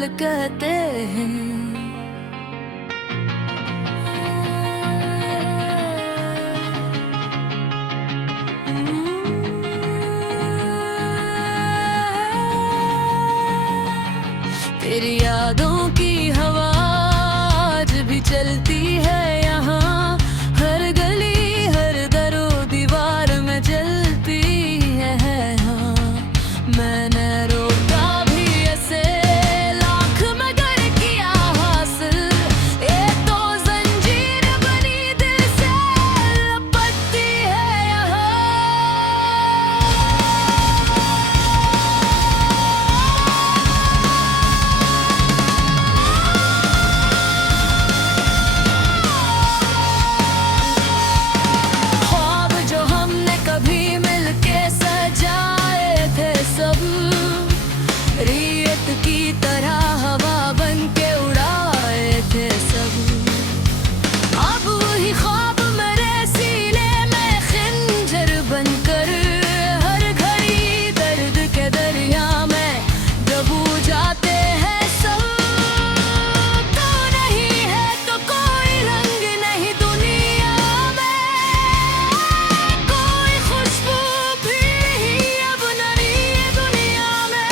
पल कहते हैं। तेरी यादों की हवा आज भी चलती है यहाँ, हर गली हर दरो दीवार में जलती है हाँ। मैंने रोका भी ऐसे लाख मगर किया हासिल, ये तो जंजीर बनी दिल से लपटती है यहाँ। की तरह हवा बन के उड़ाए थे सब, अब वही ख्वाब मेरे सीने में खंजर बनकर हर घड़ी दर्द के दरिया में डूब जाते हैं सब। तो नहीं है तो कोई रंग नहीं दुनिया में, कोई खुशबू भी नहीं अब नई दुनिया में।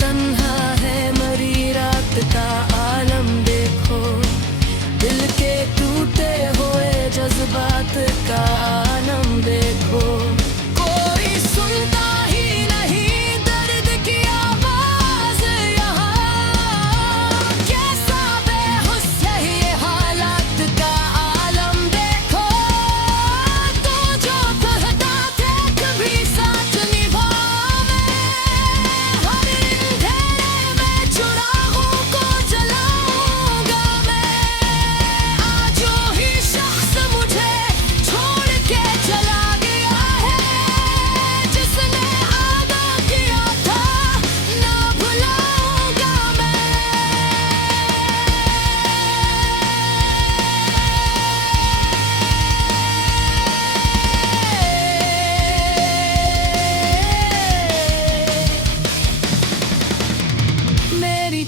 तन्हा है मरी रात का आलम देखो, दिल के टूटे हुए जज्बात का आलम देखो। कोई सुनता ही नहीं दर्द की आवाज यहाँ, कैसा बेहोश है ये हालात का आलम देखो। तो जो कहता थे कभी साथ निभावे,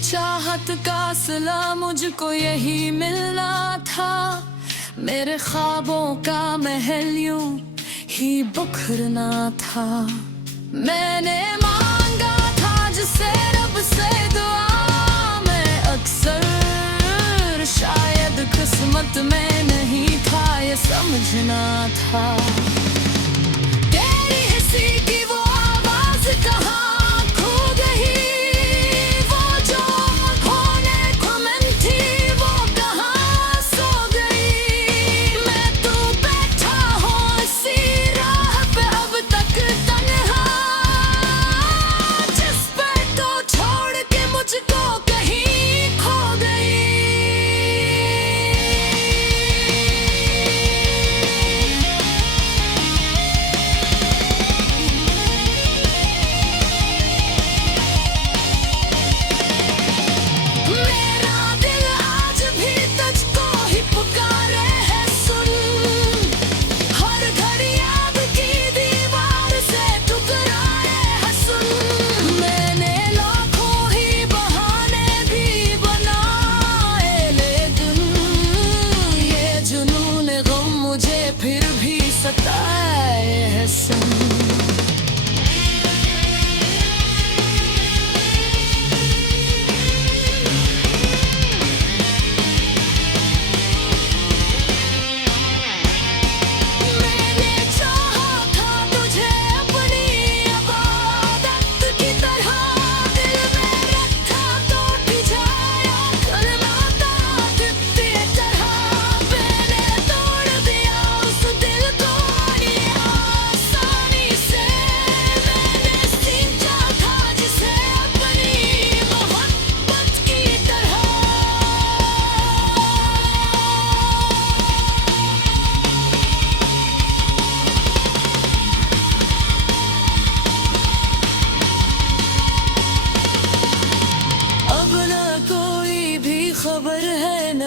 चाहत का सिला मुझको यही मिलना था, मेरे ख्वाबों का महल यूं ही बिखरना था। मैंने मांगा था जिसे रब से दुआ में अक्सर, शायद किस्मत में नहीं था ये समझना था। तेरी हंसी की वो आवाज कहाँ खो गई,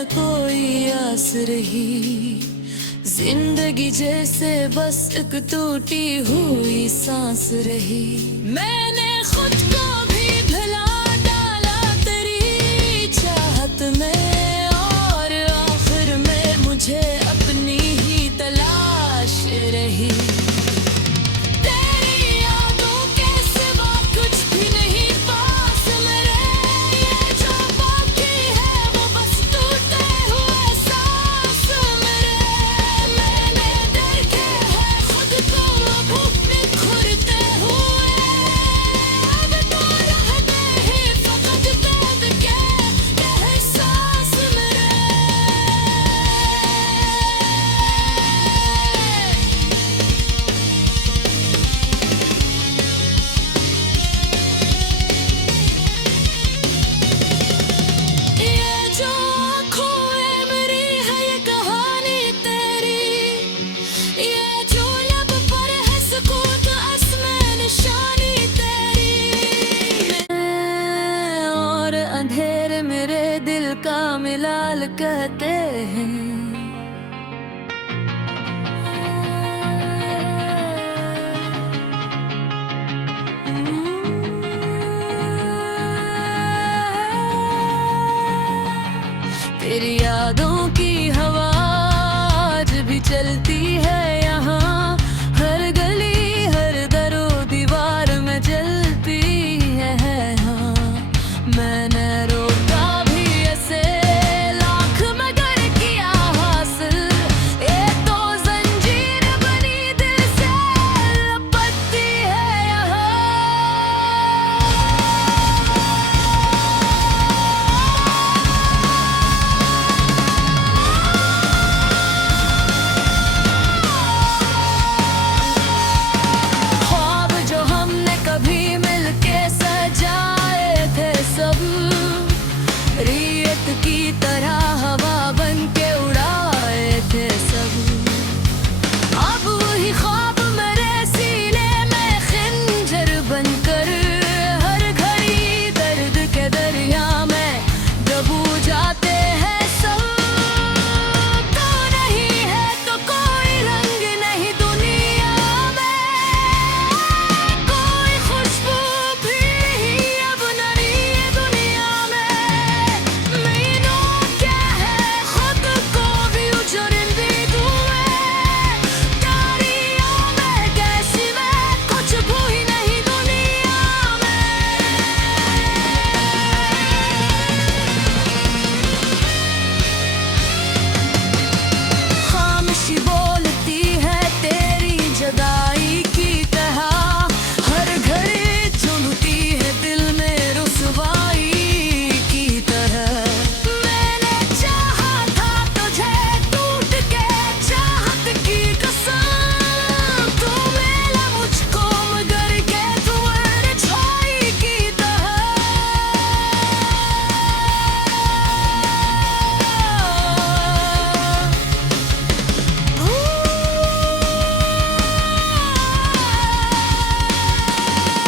न कोई आस रही, जिंदगी जैसे बस एक टूटी हुई सांस रही। मैंने खुद को भी भुला डाला तेरी चाहत में, और आखिर में मुझे अपनी ही तलाश रही। तेरी यादों के सिवा कुछ भी नहीं पास मेरे, ये जो बाकी है वो बस टूटे हुए सांस मेरे। मैंने देखे हैं खुद को अब बिखरते हुए, अब तो रहते ही फकत दर्द के एहसास मेरे। ये जो आँखों मेरी है ये कहानी तेरी, ये जो लब पर है सुकूत असमें निशानी तेरी। मैं और अंधेरे मेरे दिल का मिलाल कहते हैं। तेरी यादों की हवा आज भी चलती है यहाँ, हर गली हर दरो दीवार में जलती है हाँ। मैंने रोका भी ऐसे लाख मगर किया हासिल, ये तो जंजीर बनी दिल से लपटती है यहाँ। ख्वाब जो हमने कभी मिलके सजाए थे सब, रियत की तरह हवा बन के उड़ाए थे सब। अब वही ख्वाब मेरे सीने में खंजर बनकर, हर घड़ी दर्द के दरिया में डूब जाते हैं सब। तो नहीं है तो कोई रंग नहीं दुनिया में, कोई खुशबू भी नहीं अब नई दुनिया में। मैनू क्या है खुद को भी उजड़ने दूँ, तारियों में कैसी मैं कुछ भी नहीं दुनिया में। खामोशी बोलती है तेरी जुदाई की तरह, हर घड़ी चुनती है दिल में रुसवाई की तरह। मैंने चाहा था तुझे टूट के चाहत की कसम, तू मिला मुझको मगर के तू छाई की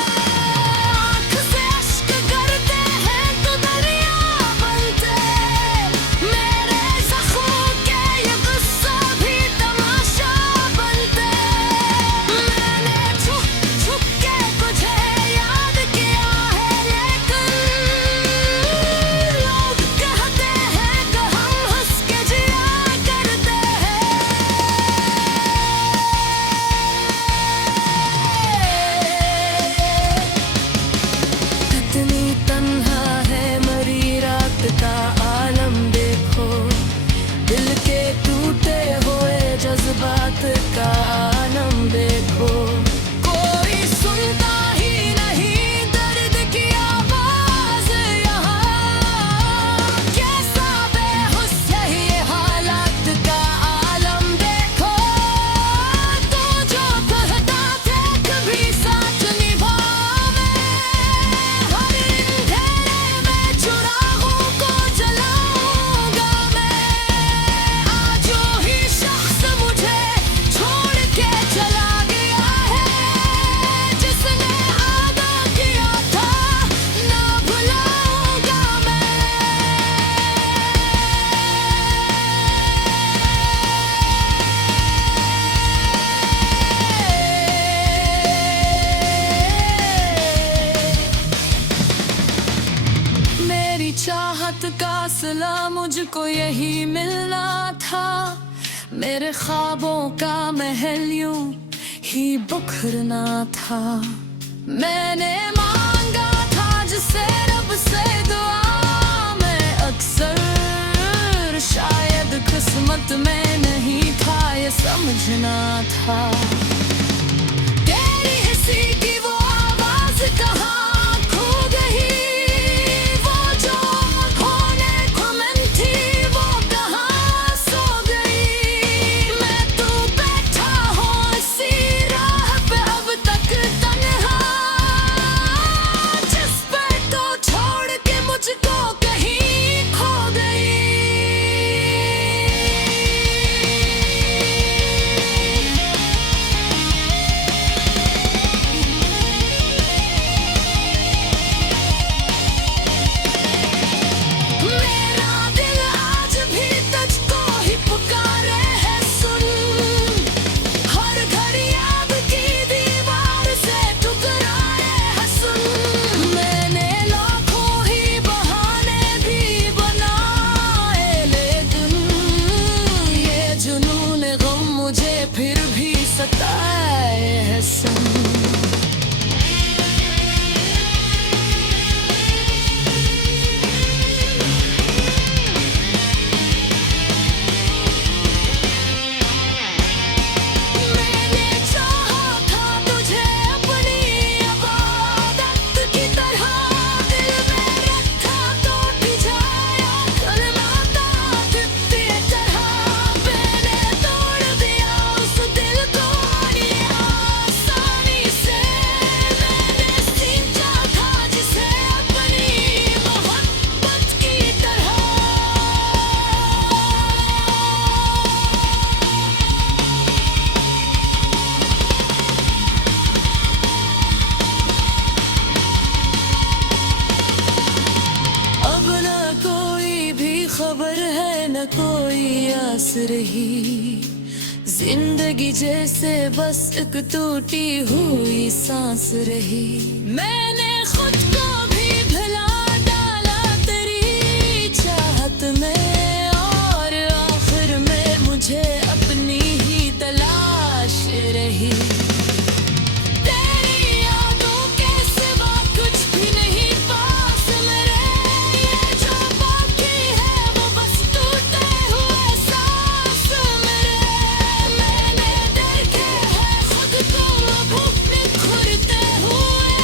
आँख से अश्क गिरते हैं तो दरिया बनते, मेरे जख्मों के ये गुस्सा भी तमाशा बनते। मैंने छुप छुप के तुझे याद किया है, लेकिन लोग कहते हैं कि हम हंस के जिया करते हैं। कितनी तन्हा है मरी रात का आलम देखो, दिल के टूटे हुए जज्बात का आलम देखो। कोई सुनता ही नहीं दर्द की आवाज यहाँ, कैसा बेहोश है ये हालात का आलम देखो। तू जो कहता थे कभी साथ निभावे, हर अंधेरे तेरी चाहत का सिला मुझको यही मिलना था। मेरे ख्वाबों का महल यूं ही बिखरना था। मैंने मांगा था जिसे रब से दुआ में अक्सर, शायद किस्मत में नहीं था ये समझना था। तेरी हंसी की वो आवाज कहाँ खो गई, वो जो होने को मन थी वो कहाँ सो गई। मैं तू बैठा हूँ इसी राह पे अब तक तन्हा, जिस पे तो छोड़ के मुझको कहीं खो गई। मेरा दिल आज भी तुझको ही पुकारे है सुन, हर घर याद की दीवार से टकराए है सुन। मैंने लाखों ही बहाने भी बनाए, लेकिन ये जुनून गम मुझे फिर भी सताए है सुन। मैंने चाहा था तुझे अपनी इबादत की तरह, दिल में रखा तो जाया कलमाता फिरती तरह। मैंने तोड़ दिया उस दिल को आसानी से, मैंने सींचा था जिसे अपनी मोहब्बत की तरह। अब न कोई भी खबर है न कोई आस रही, जिंदगी जैसे बस एक टूटी हुई सांस रही। मैंने खुद को भी भुला डाला तेरी चाहत में, और आखिर में मुझे अपनी ही तलाश रही। तेरी यादों के सिवा कुछ भी नहीं पास मेरे, ये जो बाकी है वो बस टूटे हुए सांस मेरे। मैंने देखे हैं खुद को अब बिखरते हुए,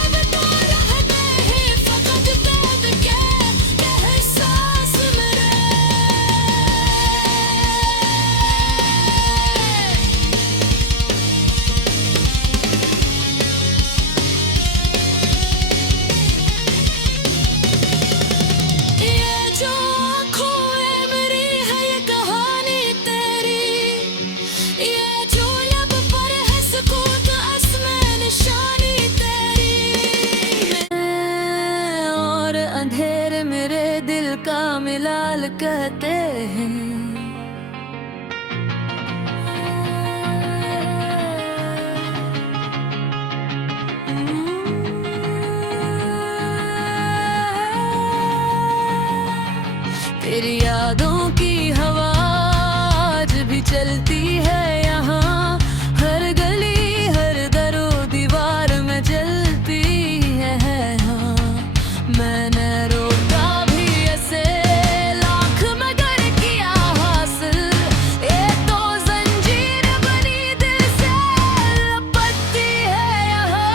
अब तो रहते ही फकत दर्द के एहसास मेरे। ये जो आँखों मेरी है ये कहानी तेरी, ये जो लब पर है सुकूत असमें निशानी तेरी। मैं और अंधेरे मेरे दिल का मिलाल कहते हैं। तेरी यादों की हवा आज भी चलती है यहाँ, हर गली हर दरो दीवार में जलती है हाँ। मैंने रोका भी ऐसे लाख मगर किया हासिल, ये तो जंजीर बनी दिल से लपटती है यहाँ।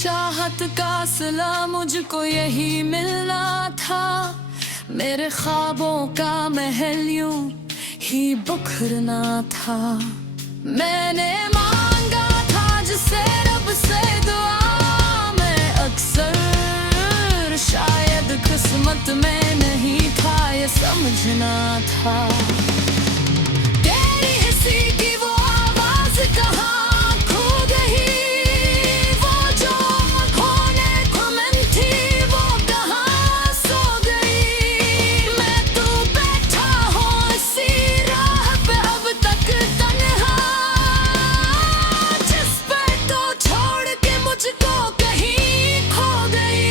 चाहत का सिला मुझको यही मिलना था। मेरे ख्वाबों का महल यूं ही बिखरना था। मैंने मांगा था जिसे रब से दुआ में अक्सर, शायद किस्मत में नहीं था ये समझना था। तेरी हंसी की वो आवाज कहाँ खो गई, वो जो होने को मन थी वो कहाँ सो गई। मैं तू बैठा हूँ इसी राह पे अब तक तन्हा, जिस पर तो छोड़ के मुझको कहीं खो गई।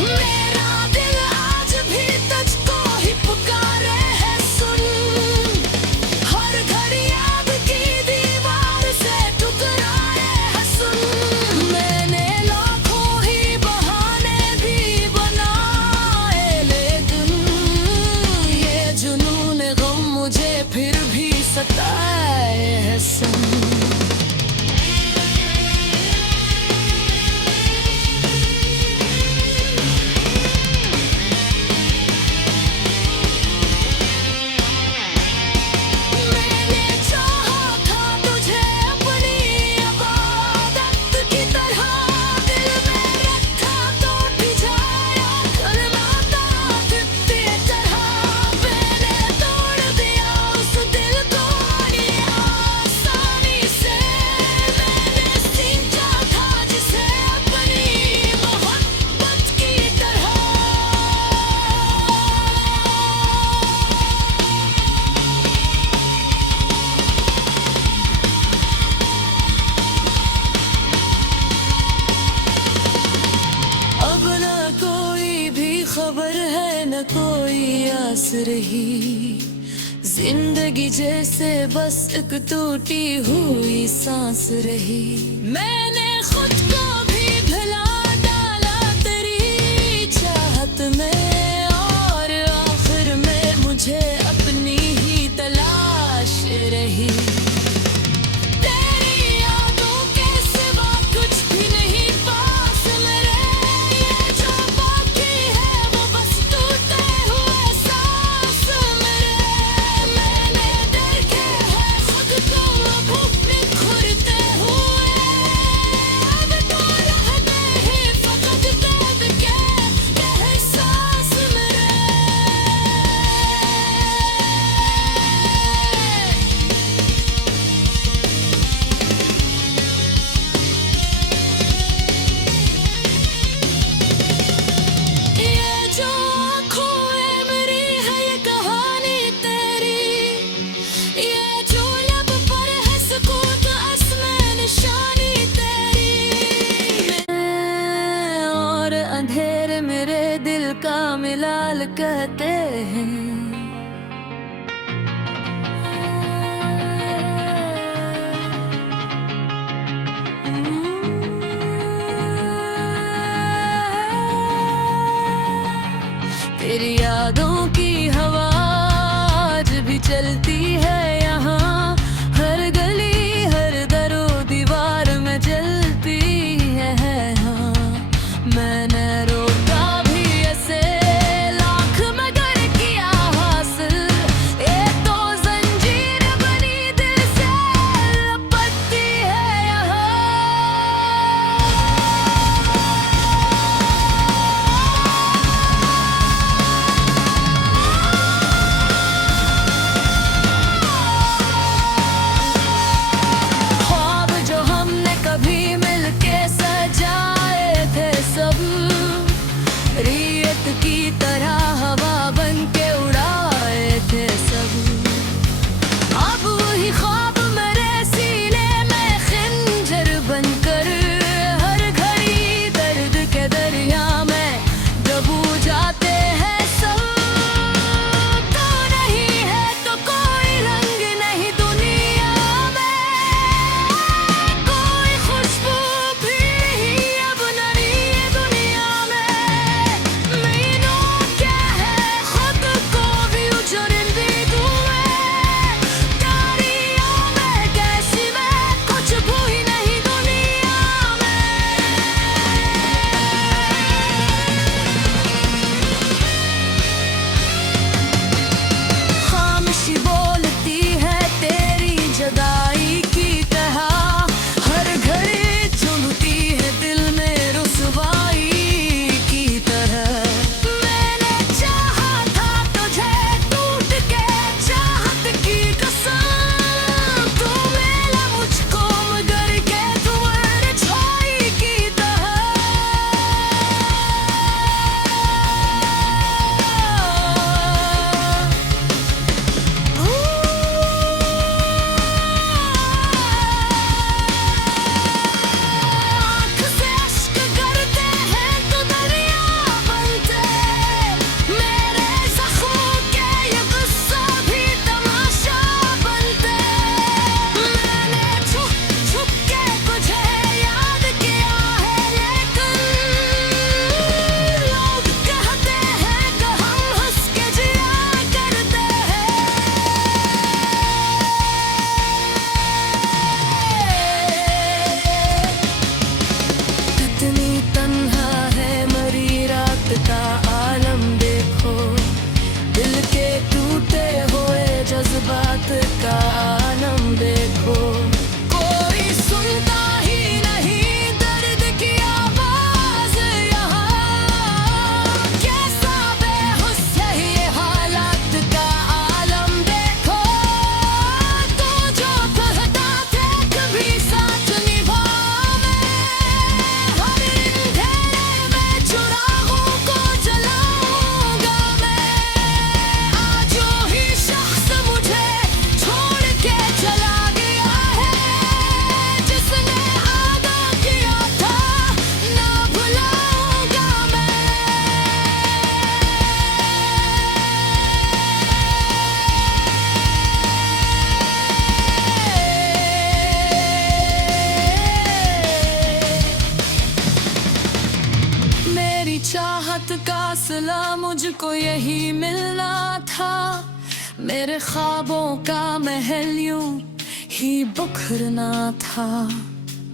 मेरा दिल आज भी तुझको ही पुकारे है सुन, हर घड़ी याद की दीवार से टकराए है सुन। मैंने लाखों ही बहाने भी बनाए, लेकिन ये जुनून गम मुझे फिर भी सताए है सुन। मैंने चाहा था तुझे अपनी इबादत की तरह, दिल में रखा तो जाया करना था फिरते तरह। मैंने तोड़ दिया उस दिल को बड़ी आसानी से, मैंने सींचा था जिसे अपनी मोहब्बत की तरह। अब न कोई भी खबर है न कोई आस रही, जिंदगी जैसे बस एक टूटी हुई सांस रही। मैंने खुद को भी भुला डाला तेरी चाहत में, और आखिर में मुझे अपनी ही तलाश रही। तेरी यादों के सिवा कुछ भी नहीं पास मेरे, ये जो बाकी है वो बस टूटे हुए सांस मेरे। मैंने देखे हैं खुद को अब बिखरते हुए, अब तो रहते हैं फकत दर्द के एहसास मेरे। ये जो आँखों में मेरी है ये कहानी तेरी, ये जो लब पर है सुकूत असमें निशानी तेरी। मैं और अंधेरे मेरे दिल का मिलाल कहते हैं। तेरी यादों की हवा आज भी चलती है यहाँ, हर गली हर दरो दीवार में जलती है। हाँ, मैंने रोका भी ऐसे लाख मगर किया हासिल, ये तो जंजीर बनी दिल से लपटती है यहाँ। रात का सिला मुझको यही मिलना था, मेरे ख्वाबों का महल यूं ही बिखरना था।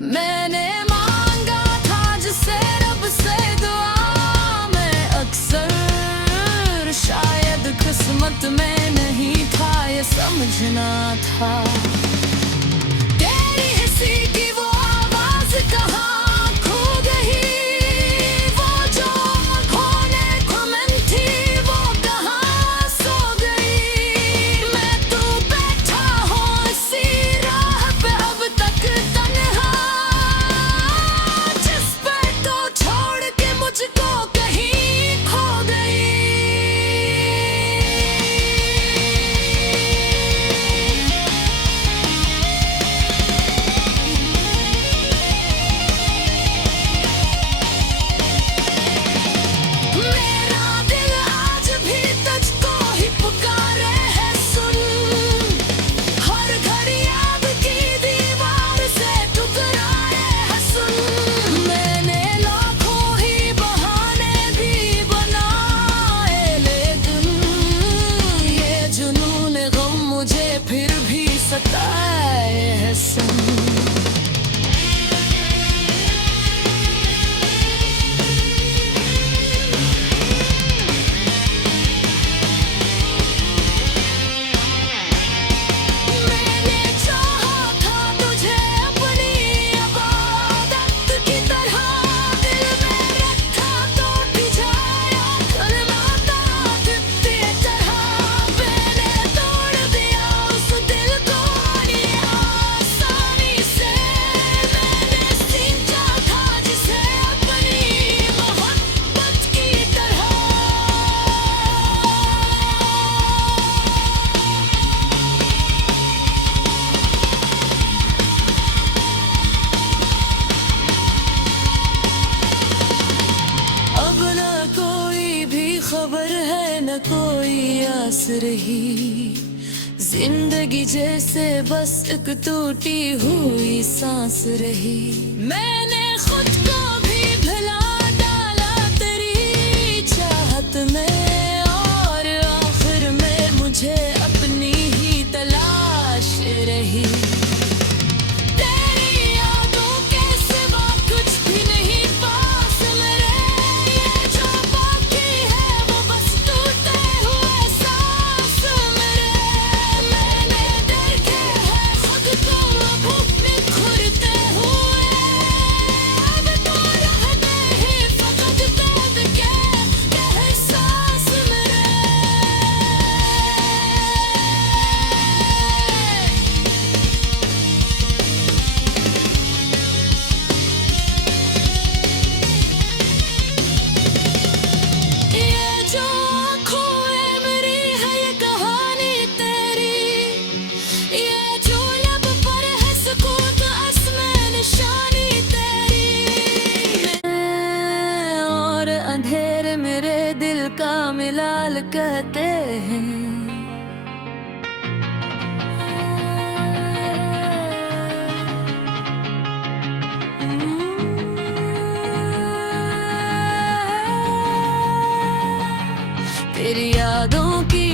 मैंने मांगा था जिसे रब से दुआ में अक्सर, शायद किस्मत में नहीं था ये समझना था। तेरी हंसी की वो आवाज कहाँ खो गई, वो जो होने को मन थी वो कहाँ सो गई। मैं तू बैठा हूँ इसी राह पे अब तक तन्हा, जिस पर तो छोड़ के मुझको कहीं खो गई। मेरा दिल आज भी तुझको ही पुकारे है सुन, हर घड़ी याद की दीवार से टकराए है सुन। मैंने लाखों ही बहाने भी बनाए, लेकिन ये जुनून गम मुझे फिर भी सताए है सुन। मैंने चाहा था तुझे अपनी इबादत की तरह, दिल में रखा तो जाया करना था तेरी तरह। मैंने तोड़ दिया उस दिल को ये आसानी से, मैंने सींचा था जिसे अपनी मोहब्बत की तरह। अब न कोई भी खबर है न कोई आस रही, जिंदगी जैसे बस एक टूटी हुई सांस रही। मैंने खुद को भी भुला डाला तेरी चाहत में, और आखिर में मुझे अपनी ही तलाश रही। तेरी यादों के सिवा कुछ भी नहीं पास मेरे, ये जो बाकी है वो बस टूटे हुए सांस मेरे। मैंने देखे हैं खुद को अब बिखरते हुए, अब तो रहते हैं फकत दर्द के एहसास मेरे। ये जो आँखों में मेरी है ये कहानी तेरी, ये जो लब पर है सुकूत असमें निशानी तेरी। मैं और अंधेरे मेरे दिल का मिलाल कहते हैं। तेरी यादों की